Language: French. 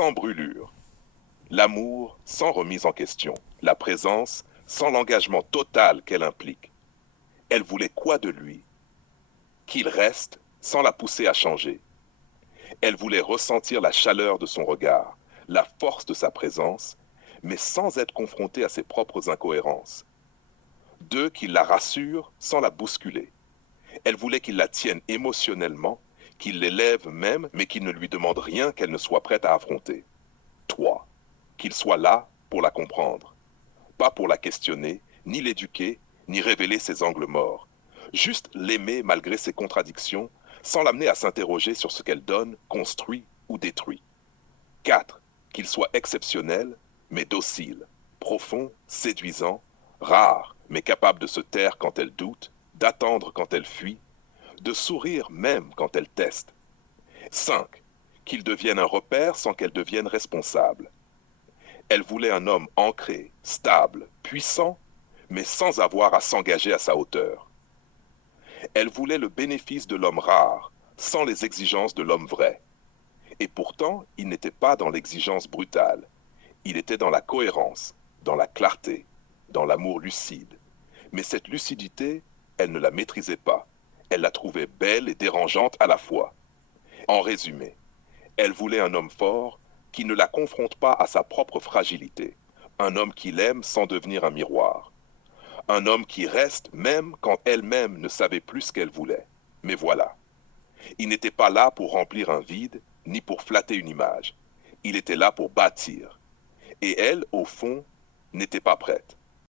sans brûlure. L'amour sans remise en question. La présence sans l'engagement total qu'elle implique. Elle voulait quoi de lui? Qu'il reste sans la pousser à changer. Elle voulait ressentir la chaleur de son regard, la force de sa présence, mais sans être confrontée à ses propres incohérences. Deux, qu'il la rassure sans la bousculer. Elle voulait qu'il la tienne émotionnellement, qu'il l'élève même, mais qu'il ne lui demande rien qu'elle ne soit prête à affronter. Trois, qu'il soit là pour la comprendre, pas pour la questionner, ni l'éduquer, ni révéler ses angles morts. Juste l'aimer malgré ses contradictions, sans l'amener à s'interroger sur ce qu'elle donne, construit ou détruit. 4. Qu'il soit exceptionnel, mais docile, profond, séduisant, rare, mais capable de se taire quand elle doute, d'attendre quand elle fuit, de sourire même quand elle teste. 5. Qu'il devienne un repère sans qu'elle devienne responsable. Elle voulait un homme ancré, stable, puissant, mais sans avoir à s'engager à sa hauteur. Elle voulait le bénéfice de l'homme rare, sans les exigences de l'homme vrai. Et pourtant, il n'était pas dans l'exigence brutale. Il était dans la cohérence, dans la clarté, dans l'amour lucide. Mais cette lucidité, elle ne la maîtrisait pas. Elle la trouvait belle et dérangeante à la fois. En résumé, elle voulait un homme fort qui ne la confronte pas à sa propre fragilité. Un homme qui l'aime sans devenir un miroir. Un homme qui reste même quand elle-même ne savait plus ce qu'elle voulait. Mais voilà, il n'était pas là pour remplir un vide, ni pour flatter une image. Il était là pour bâtir. Et elle, au fond, n'était pas prête.